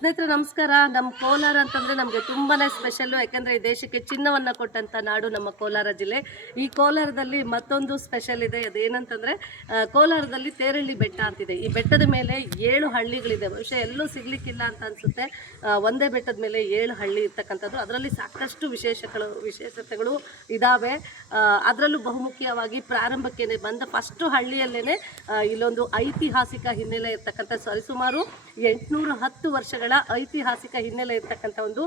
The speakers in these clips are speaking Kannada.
ಸ್ನೇಹಿತರೆ ನಮಸ್ಕಾರ. ನಮ್ಮ ಕೋಲಾರ ಅಂತಂದರೆ ನಮಗೆ ತುಂಬಾ ಸ್ಪೆಷಲ್ಲು. ಯಾಕೆಂದರೆ ಈ ದೇಶಕ್ಕೆ ಚಿನ್ನವನ್ನು ಕೊಟ್ಟಂಥ ನಾಡು ನಮ್ಮ ಕೋಲಾರ ಜಿಲ್ಲೆ. ಈ ಕೋಲಾರದಲ್ಲಿ ಮತ್ತೊಂದು ಸ್ಪೆಷಲ್ ಇದೆ. ಅದೇನಂತಂದರೆ ಕೋಲಾರದಲ್ಲಿ ತೇರಳ್ಳಿ ಬೆಟ್ಟ ಅಂತಿದೆ. ಈ ಬೆಟ್ಟದ ಮೇಲೆ 7 ಹಳ್ಳಿಗಳಿದೆ. ಬಹುಶಃ ಎಲ್ಲೂ ಸಿಗಲಿಕ್ಕಿಲ್ಲ ಅಂತ ಅನಿಸುತ್ತೆ. ಒಂದೇ ಬೆಟ್ಟದ ಮೇಲೆ 7 ಹಳ್ಳಿ ಇರ್ತಕ್ಕಂಥದ್ದು. ಅದರಲ್ಲಿ ಸಾಕಷ್ಟು ವಿಶೇಷತೆಗಳು ಇದ್ದಾವೆ. ಅದರಲ್ಲೂ ಬಹುಮುಖ್ಯವಾಗಿ ಪ್ರಾರಂಭಕ್ಕೆ ಬಂದ ಫಸ್ಟು ಹಳ್ಳಿಯಲ್ಲೇ ಇಲ್ಲೊಂದು ಐತಿಹಾಸಿಕ ಹಿನ್ನೆಲೆ ಇರ್ತಕ್ಕಂಥ ಸರಿಸುಮಾರು 810 ವರ್ಷಗಳ ಐತಿಹಾಸಿಕ ಹಿನ್ನೆಲೆ ಇರ್ತಕ್ಕಂಥ ಒಂದು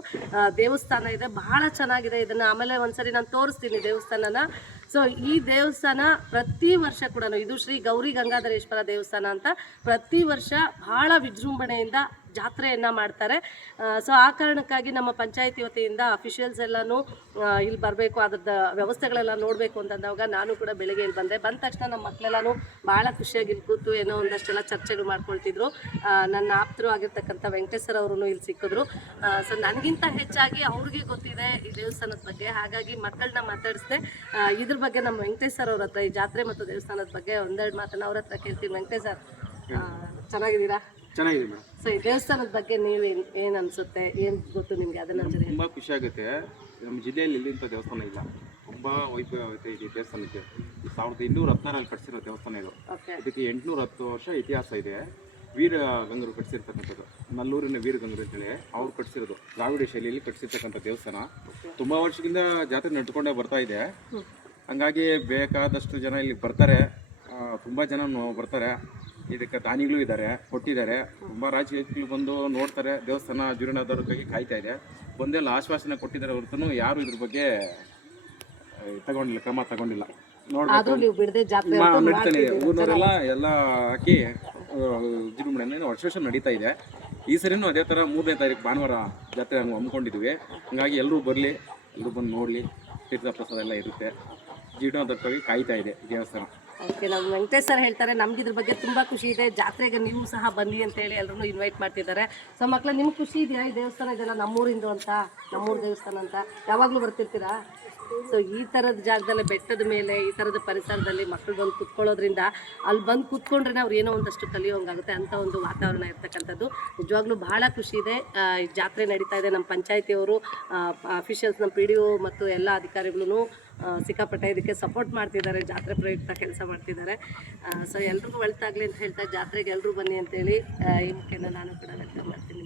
ದೇವಸ್ಥಾನ ಇದೆ. ಬಹಳ ಚೆನ್ನಾಗಿದೆ. ಇದನ್ನು ಆಮೇಲೆ ಒಂದ್ಸರಿ ನಾನು ತೋರಿಸ್ತೀನಿ ದೇವಸ್ಥಾನನ. ಸೊ ಈ ದೇವಸ್ಥಾನ ಪ್ರತಿ ವರ್ಷ ಕೂಡ, ಇದು ಶ್ರೀ ಗೌರಿ ಗಂಗಾಧರೇಶ್ವರ ದೇವಸ್ಥಾನ ಅಂತ, ಪ್ರತಿ ವರ್ಷ ಬಹಳ ವಿಜೃಂಭಣೆಯಿಂದ ಜಾತ್ರೆಯನ್ನು ಮಾಡ್ತಾರೆ. ಸೊ ಆ ಕಾರಣಕ್ಕಾಗಿ ನಮ್ಮ ಪಂಚಾಯತಿ ವತಿಯಿಂದ ಅಫಿಷಿಯಲ್ಸ್ ಎಲ್ಲನೂ ಇಲ್ಲಿ ಬರಬೇಕು, ಅದ್ರದ್ದು ವ್ಯವಸ್ಥೆಗಳೆಲ್ಲ ನೋಡಬೇಕು ಅಂತಂದಾಗ ನಾನು ಕೂಡ ಬೆಳಗ್ಗೆ ಇಲ್ಲಿ ಬಂದೆ. ಬಂದ ತಕ್ಷಣ ನಮ್ಮ ಮಕ್ಕಳೆಲ್ಲನೂ ಭಾಳ ಖುಷಿಯಾಗಿ ಕೂತು ಏನೋ ಒಂದಷ್ಟೆಲ್ಲ ಚರ್ಚೆಗಳು ಮಾಡ್ಕೊಳ್ತಿದ್ರು. ನನ್ನ ಆಪ್ತರು ಆಗಿರ್ತಕ್ಕಂಥ ವೆಂಕಟೇಶ್ ಸರ್ ಅವರು ಇಲ್ಲಿ ಸಿಕ್ಕಿದ್ರು. ಸೊ ನನಗಿಂತ ಹೆಚ್ಚಾಗಿ ಅವ್ರಿಗೆ ಗೊತ್ತಿದೆ ಈ ದೇವಸ್ಥಾನದ ಬಗ್ಗೆ. ಹಾಗಾಗಿ ಮಕ್ಕಳನ್ನ ಮಾತಾಡಿಸ್ದೆ. ಇದ್ರ ಬಗ್ಗೆ ನಮ್ಮ ವೆಂಕಟೇಶ್ ಸರ್ ಅವ್ರ ಹತ್ರ, ಈ ಜಾತ್ರೆ ಮತ್ತು ದೇವಸ್ಥಾನದ ಬಗ್ಗೆ ಒಂದೆರಡು ಮಾತನ್ನು ಅವ್ರ ಹತ್ರ ಕೇಳ್ತೀನಿ. ವೆಂಕಟೇಶ್ ಸರ್ ಚೆನ್ನಾಗಿದ್ದೀರಾ? ಚೆನ್ನಾಗಿದೆ ಮೇಡಮ್. ಸೊ ಈ ದೇವಸ್ಥಾನದ ಬಗ್ಗೆ ನೀವು ಏನು ಅನಿಸುತ್ತೆ, ಏನು ಗೊತ್ತು ನಿಮಗೆ? ಅದನ್ನ ತುಂಬ ಖುಷಿ ಆಗುತ್ತೆ. ನಮ್ಮ ಜಿಲ್ಲೆಯಲ್ಲಿ ಇಲ್ಲಿಂಥ ದೇವಸ್ಥಾನ ಇಲ್ಲ. ತುಂಬ ವೈಭವತೆ ಇದೆ ದೇವಸ್ಥಾನಕ್ಕೆ. 1216 ಕಟ್ಟಿಸಿರೋ ದೇವಸ್ಥಾನ ಇದು. ಇದಕ್ಕೆ 810 ವರ್ಷ ಇತಿಹಾಸ ಇದೆ. ವೀರ ಗಂಗರು ಕಟ್ಟಿಸಿರ್ತಕ್ಕಂಥದ್ದು, ನಲ್ಲೂರಿನ ವೀರ ಗಂಗರು ಅಂತೇಳಿ ಅವ್ರು ಕಟ್ಟಿಸಿರೋದು. ದ್ರಾವಿಡ ಶೈಲಿಯಲ್ಲಿ ಕಟ್ಟಿಸಿರ್ತಕ್ಕಂಥ ದೇವಸ್ಥಾನ. ತುಂಬ ವರ್ಷದಿಂದ ಜಾತ್ರೆ ನಡ್ಕೊಂಡೇ ಬರ್ತಾ ಇದೆ. ಹಂಗಾಗಿ ಬೇಕಾದಷ್ಟು ಜನ ಇಲ್ಲಿ ಬರ್ತಾರೆ. ತುಂಬ ಜನ ಬರ್ತಾರೆ. ಇದಕ್ಕೆ ದಾನಿಗಳು ಇದ್ದಾರೆ, ಕೊಟ್ಟಿದ್ದಾರೆ. ತುಂಬ ರಾಜಕೀಯಗಳು ಬಂದು ನೋಡ್ತಾರೆ. ದೇವಸ್ಥಾನ ಜೀರ್ಣೋದ್ಧಾರಕ್ಕಾಗಿ ಕಾಯ್ತಾ ಇದೆ. ಒಂದೆಲ್ಲ ಆಶ್ವಾಸನೆ ಕೊಟ್ಟಿದ್ದಾರೆ ಹೊರತು ಯಾರು ಇದ್ರ ಬಗ್ಗೆ ತಗೊಂಡಿಲ್ಲ, ಕ್ರಮ ತಗೊಂಡಿಲ್ಲ. ನೋಡ್ಬೇಕು ನಡೀತಾನೆ ಇದೆ. ಊರಿನವರೆಲ್ಲ ಎಲ್ಲ ಹಾಕಿ ವಿಜೃಂಭಣೆಯನ್ನು ವರ್ಷ ನಡೀತಾ ಇದೆ. ಈ ಸರಿನೂ ಅದೇ ಥರ 3ನೇ ತಾರೀಕು ಭಾನುವಾರ ಜಾತ್ರೆ ಹಮ್ಮಿಕೊಂಡಿದ್ವಿ. ಹಂಗಾಗಿ ಎಲ್ಲರೂ ಬರಲಿ, ಎಲ್ಲರೂ ಬಂದು ನೋಡಲಿ. ತೀರ್ಥ ಪ್ರಸಾದ ಎಲ್ಲ ಇರುತ್ತೆ. ಜೀರ್ಣೋದ್ಧಾರಕ್ಕಾಗಿ ಕಾಯ್ತಾ ಇದೆ ದೇವಸ್ಥಾನ. ಓಕೆ, ನಮ್ಮ ವೆಂಕಟೇಶ್ ಸರ್ ಹೇಳ್ತಾರೆ ನಮ್ಗೆ ಇದ್ರ ಬಗ್ಗೆ ತುಂಬ ಖುಷಿ ಇದೆ. ಜಾತ್ರೆಗೆ ನೀವು ಸಹ ಬನ್ನಿ ಅಂತೇಳಿ ಎಲ್ಲರೂ ಇನ್ವೈಟ್ ಮಾಡ್ತಿದ್ದಾರೆ. ಸೊ ಮಕ್ಕಳ, ನಿಮ್ಗೆ ಖುಷಿ ಇದೆಯಾ ಈ ದೇವಸ್ಥಾನ ಇದೆಲ್ಲ ನಮ್ಮೂರಿಂದು ಅಂತ, ನಮ್ಮೂರು ದೇವಸ್ಥಾನ ಅಂತ ಯಾವಾಗಲೂ ಬರ್ತಿರ್ತೀರಾ? ಸೊ ಈ ಥರದ ಜಾಗದಲ್ಲಿ, ಬೆಟ್ಟದ ಮೇಲೆ, ಈ ಥರದ ಪರಿಸರದಲ್ಲಿ ಮಕ್ಕಳು ಬಂದು ಕೂತ್ಕೊಳ್ಳೋದ್ರಿಂದ ಅಲ್ಲಿ ಬಂದು ಕೂತ್ಕೊಂಡ್ರೆ ಅವ್ರು ಏನೋ ಒಂದಷ್ಟು ಕಲಿಯೋಂಗಾಗುತ್ತೆ. ಅಂಥ ಒಂದು ವಾತಾವರಣ ಇರ್ತಕ್ಕಂಥದ್ದು ನಿಜವಾಗ್ಲೂ ಬಹಳ ಖುಷಿ ಇದೆ. ಈ ಜಾತ್ರೆ ನಡೀತಾ ಇದೆ. ನಮ್ಮ ಪಂಚಾಯತಿಯವರು, ಅಫಿಷಿಯಲ್ಸ್, ನಮ್ಮ PDO ಮತ್ತು ಎಲ್ಲ ಅಧಿಕಾರಿಗಳೂ ಸಿಕ್ಕಾಪಟ್ಟೆ ಇದಕ್ಕೆ ಸಪೋರ್ಟ್ ಮಾಡ್ತಿದ್ದಾರೆ. ಜಾತ್ರೆ ಪ್ರಯುಕ್ತ ಕೆಲಸ ಮಾಡ್ತಿದ್ದಾರೆ. ಸೊ ಎಲ್ರಿಗೂ ಒಳ್ತಾಗಲಿ ಅಂತ ಹೇಳ್ತಾ ಜಾತ್ರೆಗೆ ಎಲ್ಲರೂ ಬನ್ನಿ ಅಂತೇಳಿ ಈ ಮುಖೇನ ನಾನು ಕೂಡ ವ್ಯಕ್ತ ಮಾಡ್ತೀನಿ.